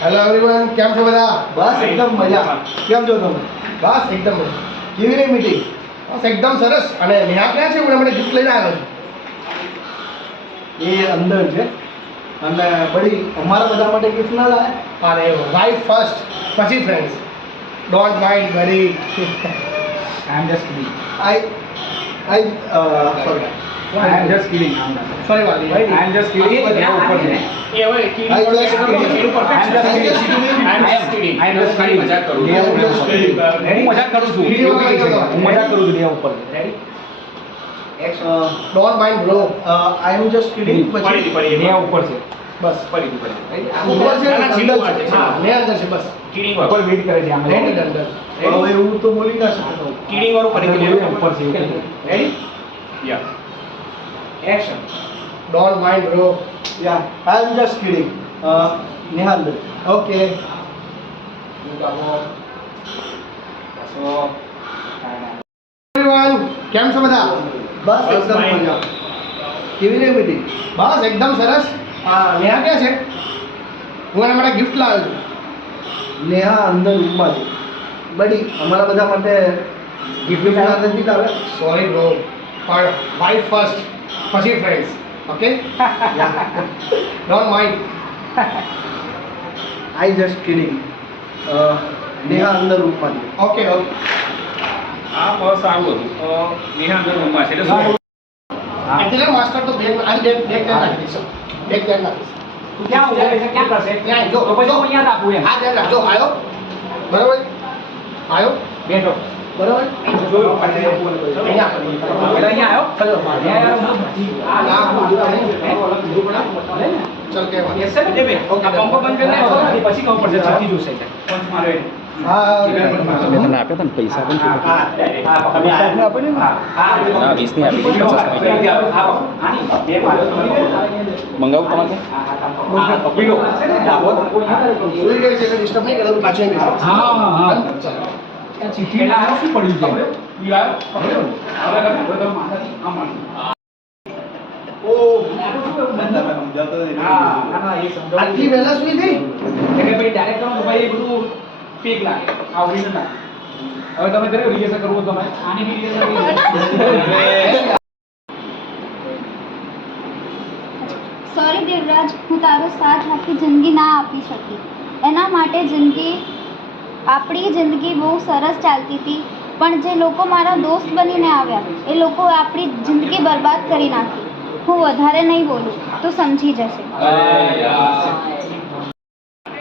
Hello everyone, કેમ છો બધા? બસ એકદમ મજા. કેમ છો તમે? બસ એકદમ મજા. કેવી રહી મીટિંગ? બસ એકદમ સરસ. અને નેહા ક્યાં છે? હું મને ગિફ્ટ લઈને આવ્યો છું. એ અંદર છે અને બડી અમારા બધા માટે ગિફ્ટ ના લાયા? અરે વાઇફ ફર્સ્ટ, પછી friends. Don't mind very. I'm just kidding. Sorry. I'm just kidding. Sorry વાલી. I'm just kidding. I just kidding. I'm just kidding. મજાક કરું છું. હું મજાક કરું છું. હું મજાક કરું છું દેવ ઉપર. Ready? Don't mind bro. I am just kidding. દેવ ઉપર છે. બસ ઉપર છે ના, અંદર છે. હા, ને અંદર છે બસ. ઉપર વેઇટ કરે છે આમ. રેડી અંદર. હવે એવું તો બોલી ના શકતો. ઉપર છે. Ready? Don't mind bro. Yeah, I am just kidding. Neha અંદર. ઓકે. એવરીવન, કેમ છો બધા? બસ એકદમ મજા. કેવી રહી મીટિંગ? બસ એકદમ સરસ. હા, નેહા ક્યાં છે? હું એના માટે ગિફ્ટ લાવ્યો છું. નેહા અંદર રૂમમાં છે. બડી અમારા બધા માટે ગિફ્ટ નથી લાવે? સોરી બ્રો, પણ વાઇફ ફર્સ્ટ, પછી friends. Okay? Don't mind. I just kidding. Neha અંદર રૂમમાં છે. Okay okay. આ બસ આવું હતું. નેહા અંદર રૂમમાં છે એટલે શું? એટલે માસ્ટર તો બેગ આ બેગ બેગ નાખી દઈશું. બેગ નાખીશ. ક્યાં ઉભો છે? ક્યાં કરશે? ત્યાં જો તો પછી હું અહીંયા રાખું એમ. હા ધ્યાન રાખજો. આયો બરાબર? આયો બેઠો. બરાબર? જોયું. અહીંયા પેલા અહીંયા આવ્યો. ચલો આ ચલ કે એસે ને બે. આ પંપ બંધ કરી નાખો. પછી ખબર પડશે છતી જોશે એટલે. પંચ મારે. હા તમે તને આપ્યા હતા ને પૈસા પણ હા તમે સાહેબને આપો ને. હા ના 20 ની આપી દીધી 50 ની આની બે માર્યો મંગાવું તમારે પકડી લો. સુઈ ગઈ છે એટલે ડિસ્ટર્બ નહીં કરે. પાછું એમ બેસો. હા હા ચાલો. ચીઠી ના શું પડ્યું છે? યાર પકડો. હવે તમે માથાથી આમ મારી. હા ના એ સમજાવું. આટલી વહેલા સુઈ ગઈ? એટલે ભાઈ ડાયરેક્ટ કરો તો ભાઈ એ બધું ફેક લાગે. આવડી ન લાગે. હવે તમે દરેક રિહર્સલ કરવું તમે આની બી રિહર્સલ સોરી દેવરાજ, હું તારો સાથ આખી જિંદગી ના આપી શકી. એના માટે આપણી જિંદગી બહુ સરસ ચાલતી હતી, પણ જે લોકો મારા દોસ્ત બનીને આવ્યા એ લોકો આપણી જિંદગી બરબાદ કરી નાખી. હું વધારે નહીં બોલું, તું સમજી જશે.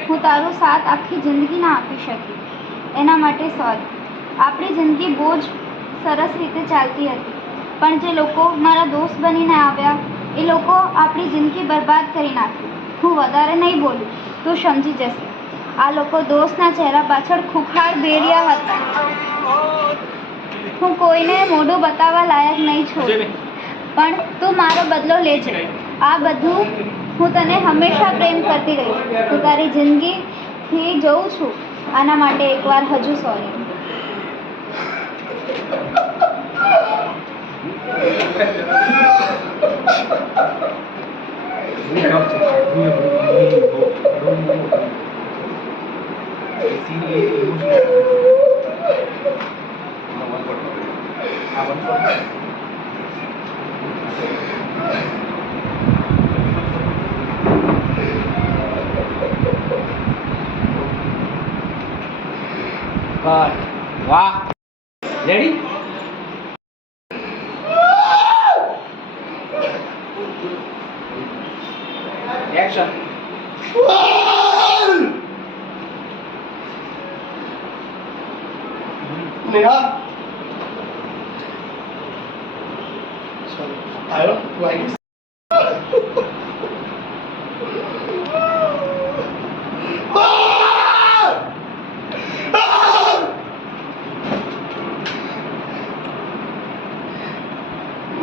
હું તારો સાથ આખી જિંદગી ના આપી શકી, એના માટે સોરી. આપણી જિંદગી બહુ જ સરસ રીતે ચાલતી હતી, પણ જે લોકો મારા દોસ્ત બનીને આવ્યા એ લોકો આપણી જિંદગી બરબાદ કરી નાખી. હું વધારે નહીં બોલું, તું સમજી જશે. આ લોકો દોસ્તના ચહેરા પાછળ ખુખાર બેડિયા હતા. હું કોઈને મોઢું બતાવવા લાયક નહીં છું, પણ તું મારો બદલો લેજે. આ બધું હું તને હંમેશા પ્રેમ કરતી રહીશ. હું તારી જિંદગીથી જોઉં છું. આના માટે એકવાર હજુ સોરી. વાહ. રેડી? એક્શન. નેહા સોરી આયો તું આવી ગઈ?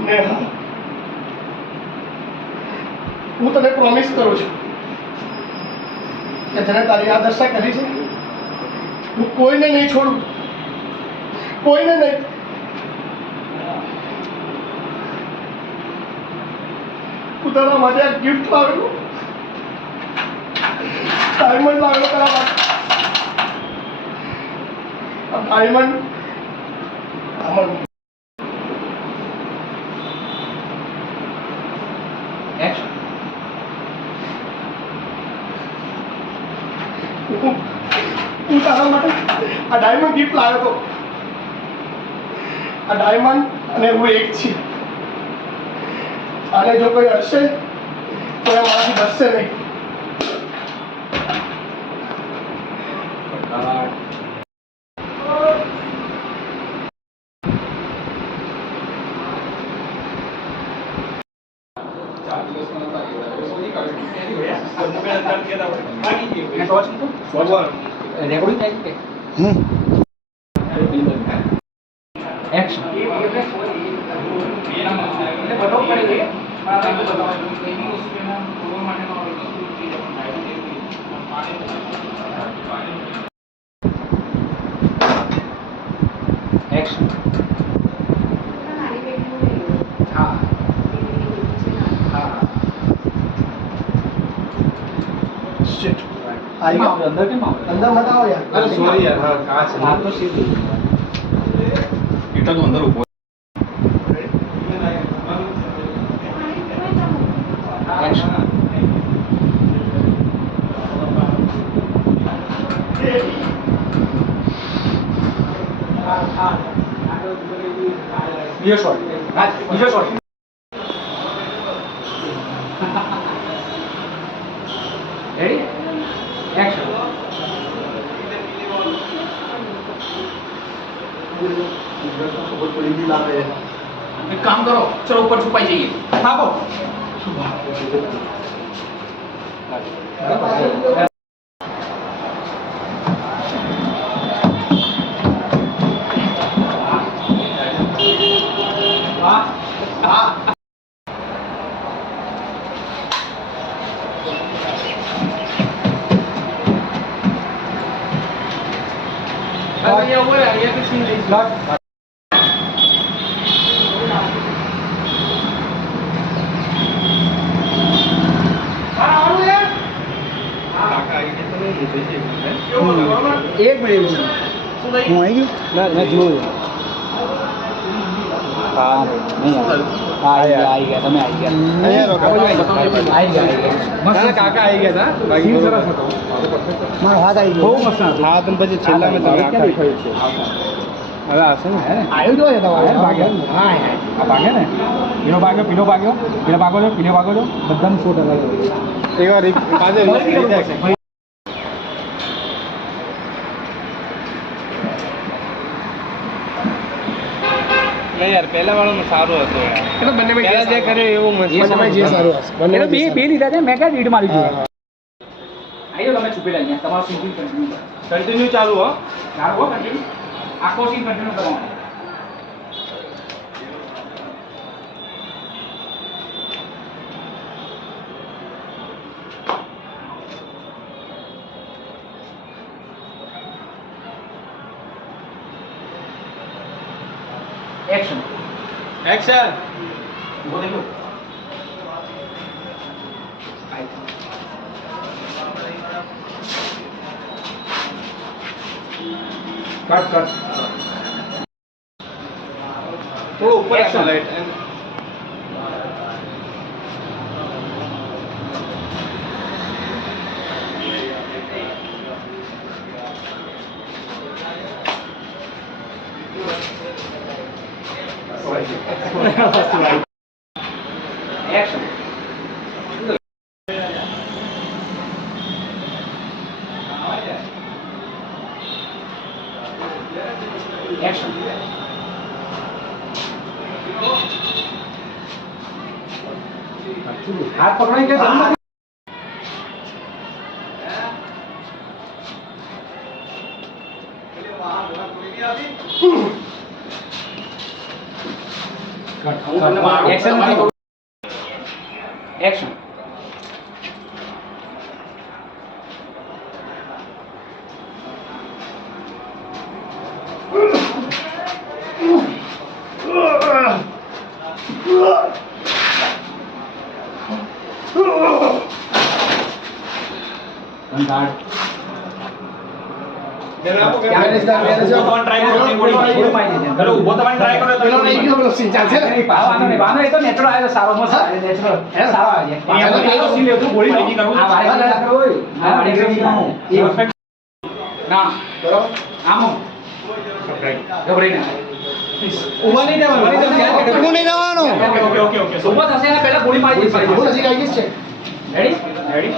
નેહા, હું તને પ્રોમિસ કરું છું કે જેને તારી આ દશા કરી છે હું કોઈને નહીં છોડું, કોઈને નહીં. હું તારા માટે આ ગિફ્ટ લાવેલું. ડાયમંડ લાવ્યો તારા માટે. આ ડાયમંડ એક્શન. હું તારા માટે આ ડાયમંડ ગિફ્ટ લાવ્યો હતો. આ ડાયમંડ અને હું એક છીએ. આને જો કોઈ હશે તો એ મારાથી બચશે નહીં. રેકોર્ડિંગ થાય છે એક્શન. એક્શન. હા હા. Shit. આવી ગયો. અંદર કેમ આવે? અંદર મત આવો યાર. અરે sorry યાર, હા, કાચ છે. આ તો સીધું. એટલો તો અંદર ઉભો એક્શન. બીજો શોટ. હા, બીજો શોટ. રેડી? એક્શન. ખબર પડી ગઈ લાવે. એક કામ કરો, ચલો ઉપર છુપાઈ જઈએ. ભાગો. એક મિનિટ હું આવી ગયું. મેં જોયું. હા નહીં આવી ગયા તમે આવી ગયા. અહીંયા રોકો. આવી ગયા. કાકા આવી ગયા હતા. બાકી સીન બરોબર. સરસ હતો. મારો હાથ આવી બહુ ગયો. મસ્ત હતો. હાથ અને પછી છેલ્લા મેં હવે કાકા ક્યાં આવી દેખાયું છે? હવે આવશે ને. આવ્યું જોઈએ તમારે ભાગ્યો. હા આ ભાગે ને પીળો ભાગ્યો પીળો ભાગ્યો પીળો ભાગો છો પીળો ભાગો છો બધાનું શોટ અલગ અલગ. એક વાર પાછળ ફરીથી કરવું પડશે. નહીં યાર, પહેલા વાળામાં સારું હતું યાર. એટલે બંનેમાં જે પહેલા જે સારું. કર્યું એવું મસ્ત. બંનેમાં જે સારું હશે. એટલે બંનેમાં બે જે બે લીધા છે મેં ક્યાં રીડ મારી હા, દીધું. આવી જાઓ તમે છુપેલા અહીંયા તમારું સીન કન્ટિન્યુ કરો. કન્ટિન્યુ ચાલુ હો. ચાલો કન્ટિન્યુ આખો સીન કન્ટિન્યુ કરવાનો. એક્શન. એક્શન. ઉભો થઈ ગયો. Cut cut. થોડું ઉપર Action. રાખો લાઈટ. એક્શન. એક્શન. હાથ પકડાઈ ગયા. એક્શન નથી. એક્શન. ગાર્ડ ઊભો થવાનો try કરો, નહીં ગોળી મારી. પેલો ઊભો થવાનો try કરો, પેલો તમે નહીં ગયો, પેલો scene ચાલશે ને? વાંધો નહીં, એ તો natural આવે તો સારો મસ્ત આવે, natural. સારો આવે છે. એમ તો પેલો scene લેતું, ગોળી નહીં કરવું. આ વાળી ના કરો હોય. આ વાળી કરી નાખો. એ perfect. ના, બરાબર? આમ ગભરાઈ ના. ઊભા નહીં જવાનું. ઊભું નહીં જવાનું. ઓકે ઓકે ઊભો થશે ને પહેલા ગોળી મારી દઈશ. હું નજીક આવી ગઈશ છે. Ready ready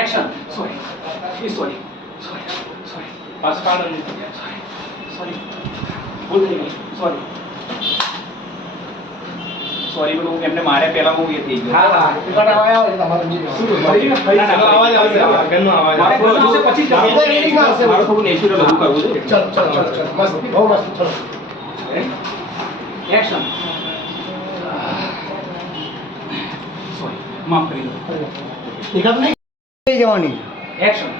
action sorry sorry sorry sorry pass પાડ સોરી ભૂલ થઈ ગઈ સોરી સોરી પેલું એમને મારે પહેલા હું એ થઈ ગયો. હા હા ટિકટ આવ્યા હોય એટલે તમારે બીજી શું ફરી ના, ના, અવાજ આવશે, આગળનો અવાજ મારે આવશે. બોલવું છે પછી જ મારે જવાનું. reading માં આવશે. મારે થોડું નેચરલ બધું કરવું છે. ચલો ચલો ચલો ચલો મસ્ત બહુ મસ્ત ચલો એક્શન સોરી માફ કરી દો ટિકટ નહીં નહીં જવાની. એક્શન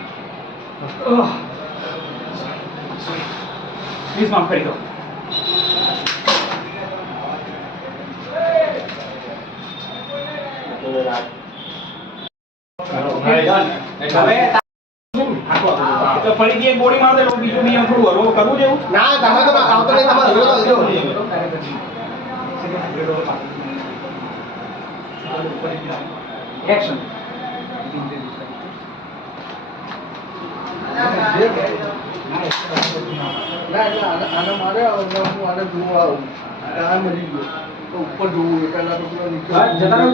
પ્લીઝ માફ કરી દો હવે તો ફરીથી એક ગોળી મારો તો બીજું નિયમ થોડું હળવું કરવું જેવું. ના તમે તો આવતો નહીં તમારે જોયો તો જો. એક્શન ના એટલે આને મારે હું આને જોવા આવું આ મરી ગયો તો ઉપર જોવું એટલે પેલા તો પેલો નીકળ્યો. જતા રહો